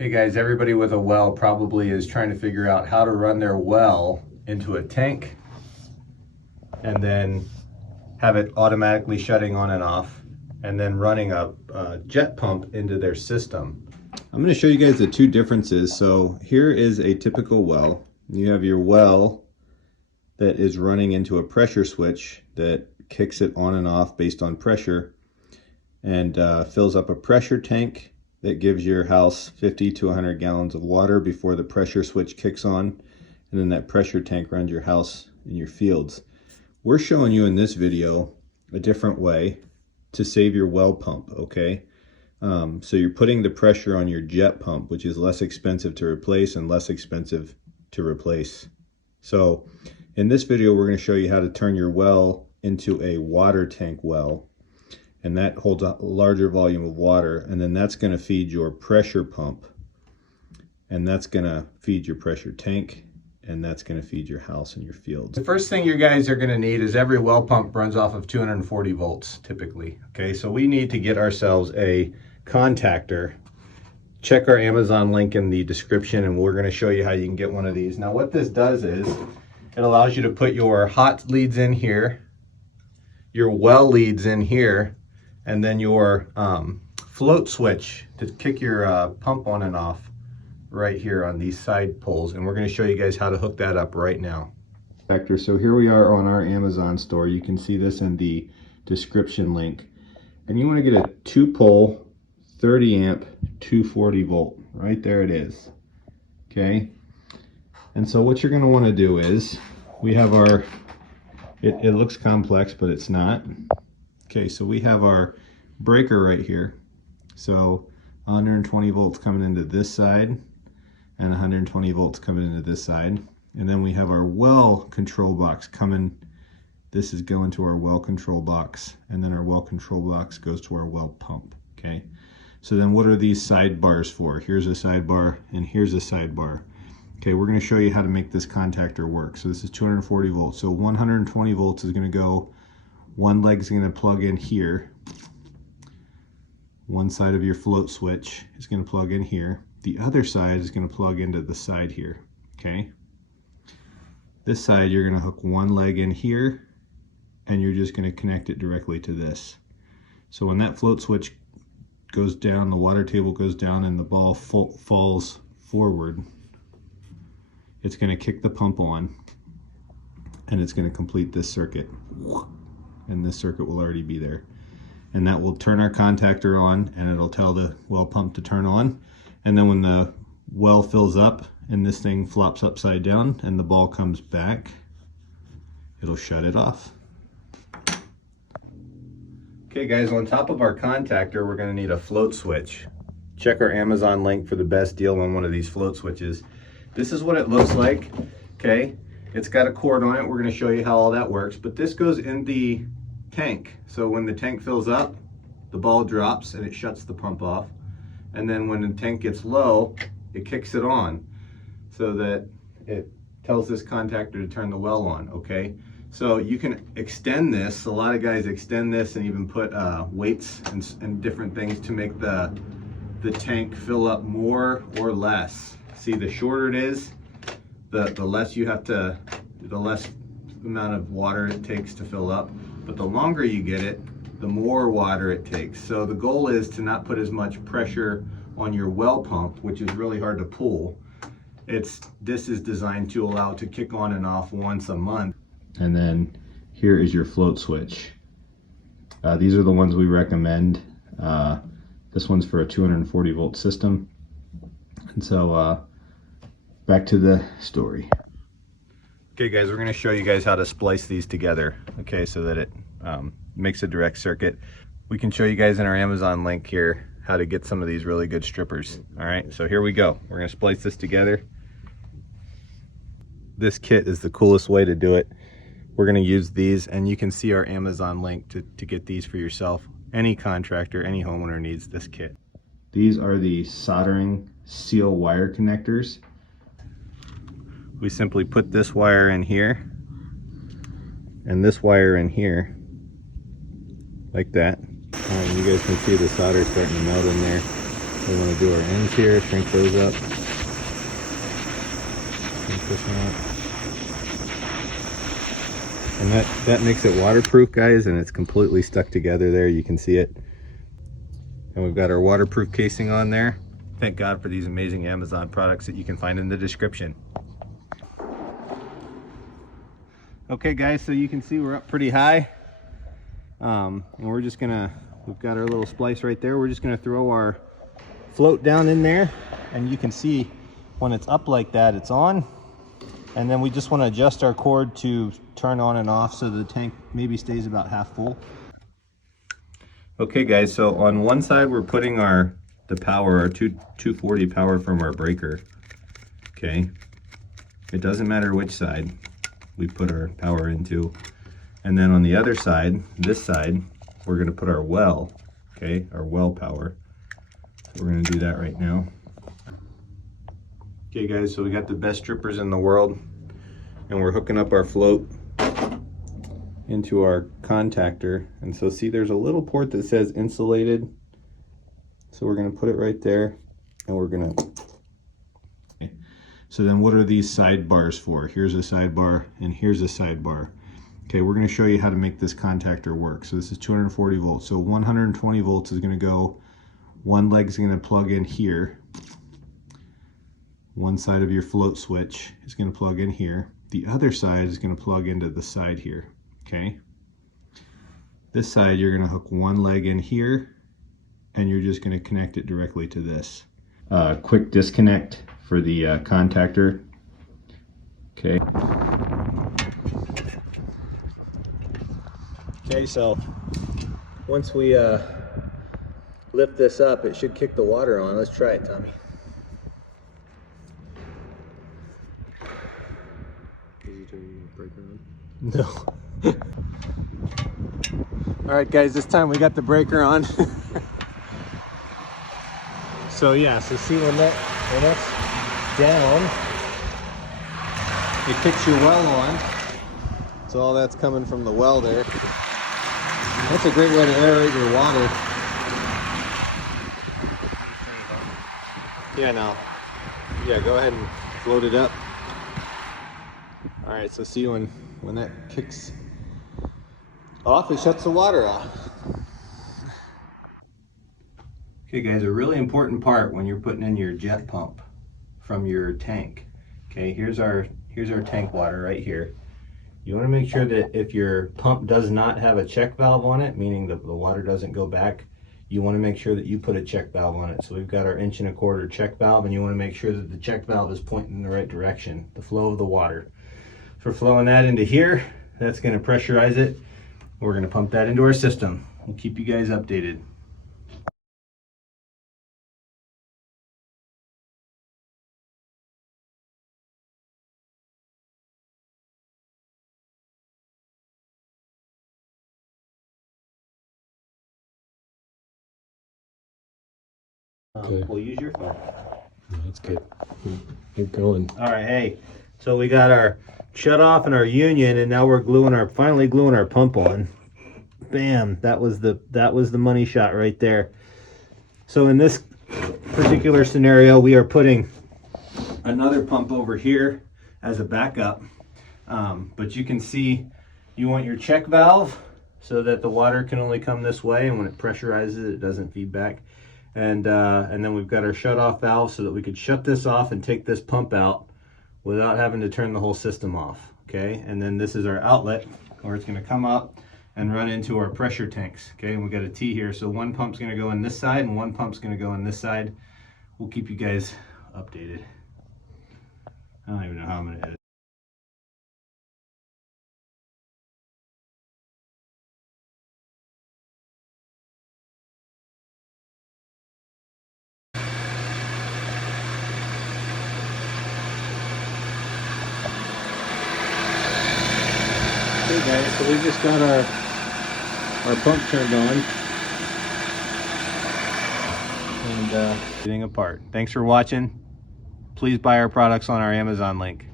Hey guys, everybody with a well probably is trying to figure out how to run their well into a tank and then have it automatically shutting on and off and then running a jet pump into their system. I'm going to show you guys the two differences. So here is a typical well. You have your well that is running into a pressure switch that kicks it on and off based on pressure and fills up a pressure tank that gives your house 50 to 100 gallons of water before the pressure switch kicks on, and then that pressure tank runs your house and your fields. We're showing you in this video a different way to save your well pump, okay? So you're putting the pressure on your jet pump, which is less expensive to replace and less expensive to replace. So in this video, we're going to show you how to turn your well into a water tank well. And that holds a larger volume of water, and then that's going to feed your pressure pump, and that's going to feed your pressure tank, and that's going to feed your house and your fields. The first thing you guys are going to need is every well pump runs off of 240 volts typically. Okay, so we need to get ourselves a contactor. Check our Amazon link in the description, and we're going to show you how you can get one of these. Now what this does is it allows you to put your hot leads in here, your well leads in here, and then your float switch to kick your pump on and off right here on these side poles. And we're going to show you guys how to hook that up right now. So here we are on our Amazon store. You can see this in the description link. And you want to get a 2-pole, 30 amp, 240 volt. Right there it is. Okay. And so what you're going to want to do is, we have our, it looks complex, but it's not. Okay, so we have our breaker right here. So 120 volts coming into this side and 120 volts coming into this side. And then we have our well control box coming. This is going to our well control box, and then our well control box goes to our well pump. Okay, so then what are these sidebars for? Here's a sidebar and here's a sidebar. Okay, we're going to show you how to make this contactor work. So this is 240 volts. So 120 volts is going to go, one leg's going to plug in here. One side of your float switch is going to plug in here. The other side is going to plug into the side here, okay? This side, you're going to hook one leg in here, and you're just going to connect it directly to this. So when that float switch goes down, the water table goes down, and the ball falls forward, it's going to kick the pump on, and it's going to complete this circuit. And this circuit will already be there. And that will turn our contactor on, and it'll tell the well pump to turn on. And then when the well fills up and this thing flops upside down and the ball comes back, it'll shut it off. Okay guys, on top of our contactor, we're going to need a float switch. Check our Amazon link for the best deal on one of these float switches. This is what it looks like, okay? It's got a cord on it. We're going to show you how all that works, but this goes in the tank. So when the tank fills up, the ball drops and it shuts the pump off. And then when the tank gets low, it kicks it on so that it tells this contactor to turn the well on, okay? So you can extend this. A lot of guys extend this and even put weights and different things to make the tank fill up more or less. See, the shorter it is, the less you have to, the less amount of water it takes to fill up. But the longer you get it, the more water it takes. So the goal is to not put as much pressure on your well pump, which is really hard to pull. This is designed to allow it to kick on and off once a month. And then here is your float switch. These are the ones we recommend. This one's for a 240 volt system. And so back to the story. Okay guys, we're going to show you guys how to splice these together, okay, so that it makes a direct circuit. We can show you guys in our Amazon link here how to get some of these really good strippers. All right, so here we go. We're going to splice this together. This kit is the coolest way to do it. We're going to use these, and you can see our Amazon link to get these for yourself. Any contractor, any homeowner needs this kit. These are the soldering seal wire connectors. We simply put this wire in here and this wire in here like that. You guys can see the solder starting to melt in there. We want to do our ends here, shrink those up. Shrink this one up. And that makes it waterproof, guys, and it's completely stuck together there. You can see it. And we've got our waterproof casing on there. Thank God for these amazing Amazon products that you can find in the description. Okay guys, so you can see we're up pretty high. And we're just gonna, we've got our little splice right there. We're just gonna throw our float down in there, and you can see when it's up like that, it's on. And then we just want to adjust our cord to turn on and off so the tank maybe stays about half full. Okay guys, so on one side we're putting the power, our 240 power from our breaker. Okay, it doesn't matter which side we put our power into. And then on the other side, this side, we're going to put our well, okay, our well power. So we're going to do that right now. Okay guys, so we got the best strippers in the world, and we're hooking up our float into our contactor. And so see, there's a little port that says insulated. So we're going to put it right there, and we're going to, okay. So then what are these sidebars for? Here's a sidebar and here's a sidebar. Okay, we're going to show you how to make this contactor work. So this is 240 volts. So 120 volts is going to go, one leg's going to plug in here. One side of your float switch is going to plug in here. The other side is going to plug into the side here. Okay. This side, you're going to hook one leg in here, and you're just going to connect it directly to this. Quick disconnect for the contactor. Okay. Okay, so once we lift this up, it should kick the water on. Let's try it, Tommy. No. All right guys, this time we got the breaker on. So yeah, so see when that's down, it kicks your well on. So all that's coming from the well there. That's a great way to aerate your water. Yeah, no. Yeah, go ahead and float it up. All right, so see when that kicks off, it shuts the water off. Okay guys, a really important part when you're putting in your jet pump from your tank. Okay, here's our tank water right here. You want to make sure that if your pump does not have a check valve on it, meaning that the water doesn't go back, you want to make sure that you put a check valve on it. So we've got our 1 1/4 inch check valve, and you want to make sure that the check valve is pointing in the right direction, the flow of the water. So we're flowing that into here. That's going to pressurize it. We're going to pump that into our system. We'll keep you guys updated. We'll use your phone. That's good. Keep going. All right, hey. So we got our shut off and our union, and now we're finally gluing our pump on. Bam! That was the money shot right there. So in this particular scenario, we are putting another pump over here as a backup. But you can see you want your check valve so that the water can only come this way, and when it pressurizes it doesn't feed back. And then we've got our shut off valve so that we could shut this off and take this pump out without having to turn the whole system off. Okay, and then this is our outlet where it's going to come up and run into our pressure tanks. Okay, and we got a T here, so one pump's going to go in this side and one pump's going to go in this side. We'll keep you guys updated. I don't even know how I'm going to edit. Okay guys, so we just got our pump turned on and getting apart. Thanks for watching. Please buy our products on our Amazon link.